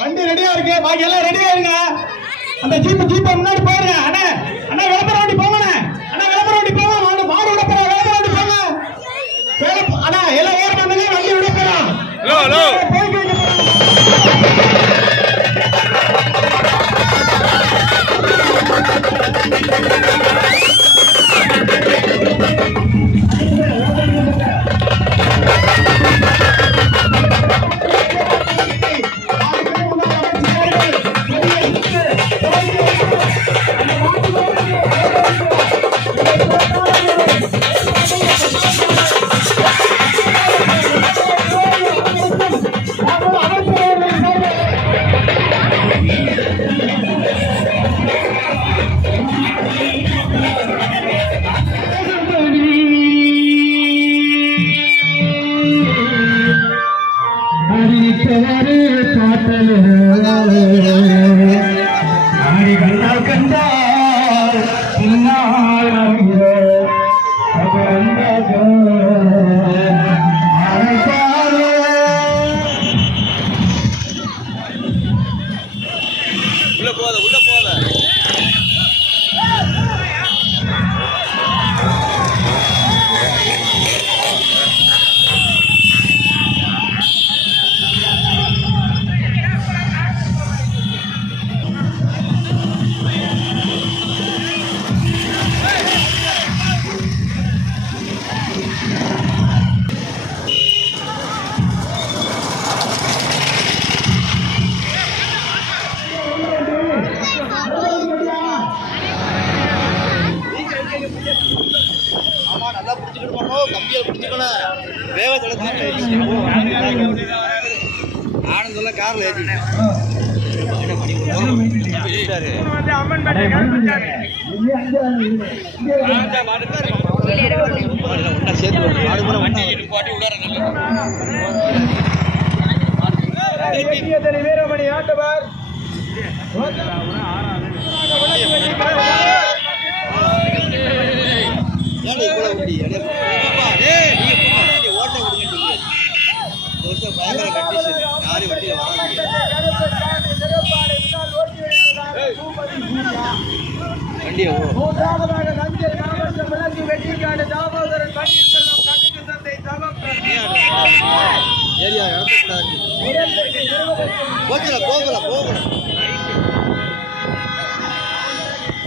வண்டி ரெடியா இருக்கு, பாக்கி எல்லாம் ரெடியா இருங்க. அந்த ஜீப்ப முன்னாடி போயிருங்க. அண்ணா அண்ணா விளம்பர வண்டி போங்க. அண்ணா விளம்பர வண்டி போங்க. மாடு விட போறோம். விளம்பர வண்டி போங்க. அண்ணா எல்லாம் ஏற பண்ணுங்க. வண்டி விட போறோம். ஆனந்தெல்லாம் கார்ல வீரமணி ஆண்டவர்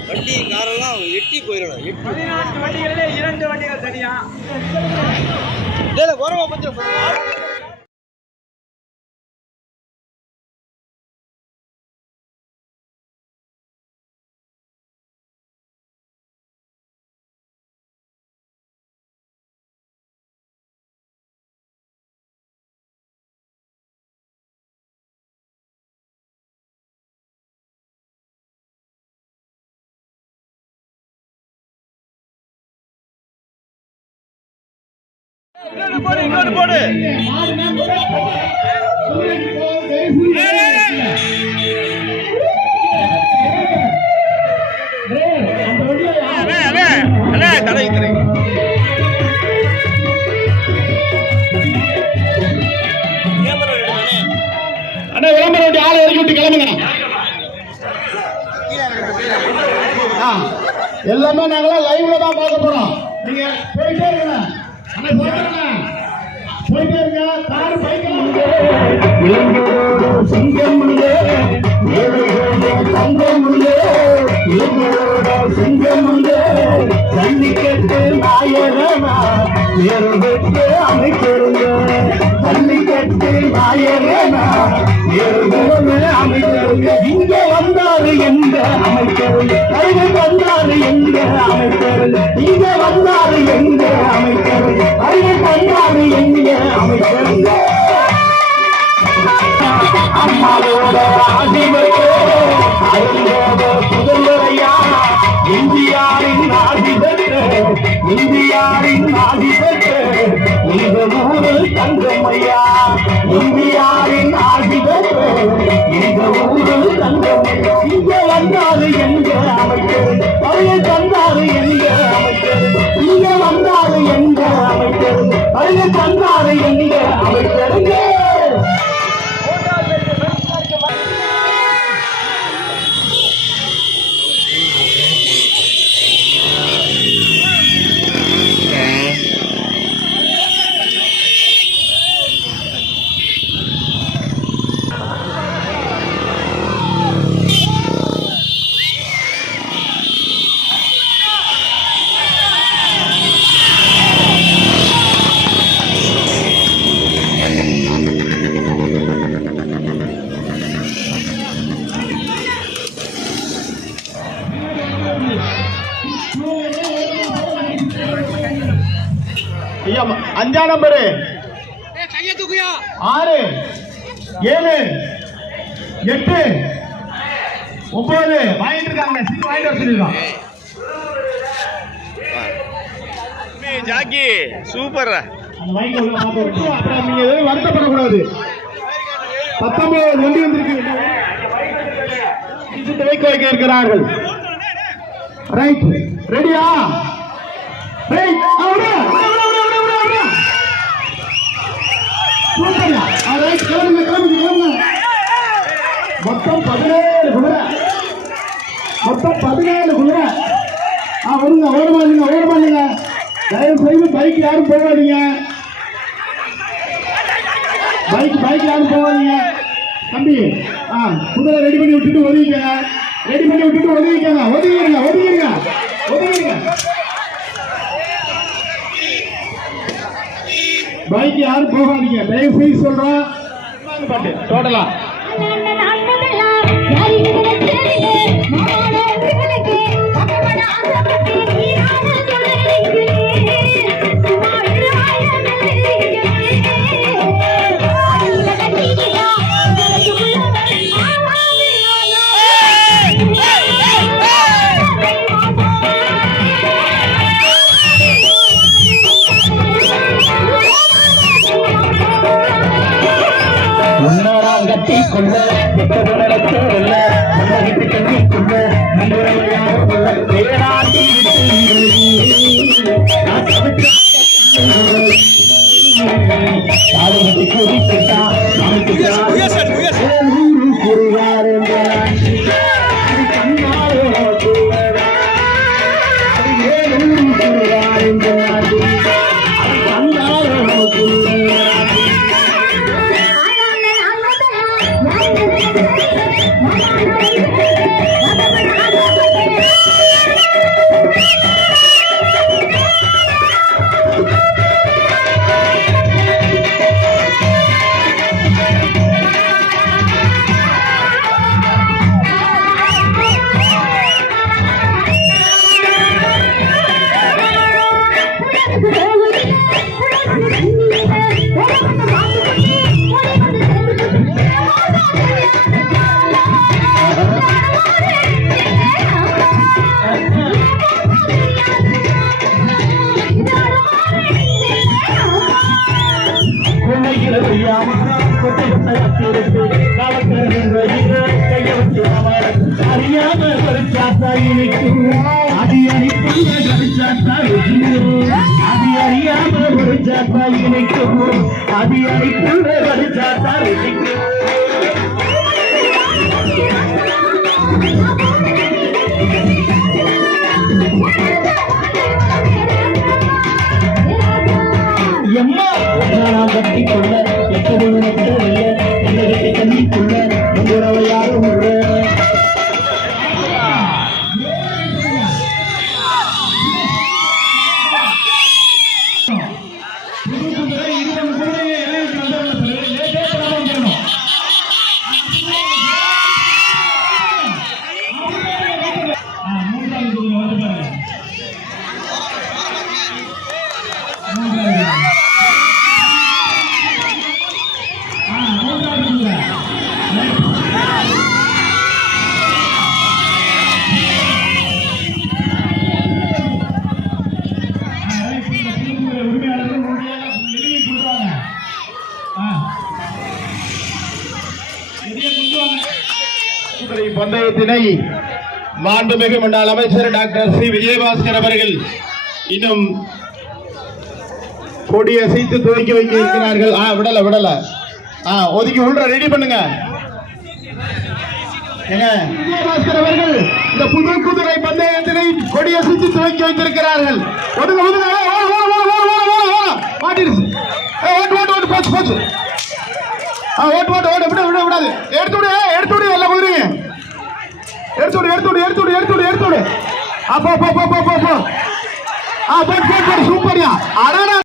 வண்டி காரெல்லாம் எட்டி போயிடணும். 14 வண்டிகளிலே 2 வண்டிகள் தனியா ஓரமா கொஞ்சம் இன்னொரு போடு அண்ணா விளம்பர வேண்டிய ஆளை இறக்கி விட்டு கிளம்புங்க. எல்லாமே நாங்களாம் லைவ்ல தான் பார்க்க போறோம். நீங்க போயிட்டே இருங்க. போயிட்டே இருங்க. கார் பைக் சிங்கம் சிங்கம் ஜல்லிக்கட்டு நாயகனா அமைச்சிருங்க. ஜல்லிக்கட்டு நாயகனா அமைச்சிருங்க. இங்க வந்தாரு எங்க அமைச்சருங்க. கைது வந்தாரு எங்க அமைச்சருங்க. இங்க வந்தாரு எங்க அமைச்சருங்க. கைது வந்தாரு எங்க அமைச்சருங்க. அம்மாவோட ஆசிவரே புதல்வரையா இந்தியாவின் ஆதிபத்த இந்தியாவின் ஆதிபத்த இந்த ஊரு தங்கமையா இந்தியாவின் ஆதிபத்த இந்த ஊரு தங்கமையா இங்க வந்தாரு எங்க அமைச்சர் பழைய தந்தாரு எங்க அமைச்சர் இங்க வந்தாரு எங்க அமைச்சர் பழைய தந்தாரு எங்க அமைச்சருங்க ஐயா 5ஆம் நம்பரு 6 7 8 9 வாங்கிட்டு இருக்காங்க சீட் வாங்கிட்டு வர சொல்லிருக்கான் ஜாக்கி சூப்பர் அந்த மைக் உள்ள பாத்து அப்புறம் நீங்க எதுவும் வருத்தப்படக்கூடாது 19 வண்டி வந்திருக்கு சீட் வைக்க இருக்கிறார்கள் ரைட் ரெடியா ரைட் மொத்தம் 17 குதிரை வருங்க ஓடமாட்டீங்க தயவு செய்து பைக் யாரும் போகாதீங்க தம்பி குதிரை ரெடி பண்ணி விட்டுட்டு ஒதுங்கிருங்க பைக் யாரும் போகாதீங்க தயவு செய்து சொல்றோம் டோட்டலா கொள்ள கண்ணி கொள்ள பந்தயத்தினை மாண்புமிகு முன்னாள் அமைச்சர் டாக்டர் சி விஜயபாஸ்கர் அவர்கள் இன்னும் கொடியசைத்து துவக்கி வைக்க இருக்கிறார்கள். விடல ஒதுக்கி உள்ள ரெடி பண்ணுங்க. விஜயபாஸ்கர் அவர்கள் இந்த புது குதிரை பந்தயத்தினை கொடியசைத்து துவக்கி வைத்திருக்கிறார்கள். மாட்டிருச்சு. ஓட்டு போச்சு. ஓட்டு விடாது. எடுத்துடு எல்லா குதிரையும் எடுத்துடு. அப்போ சூப்பரியா.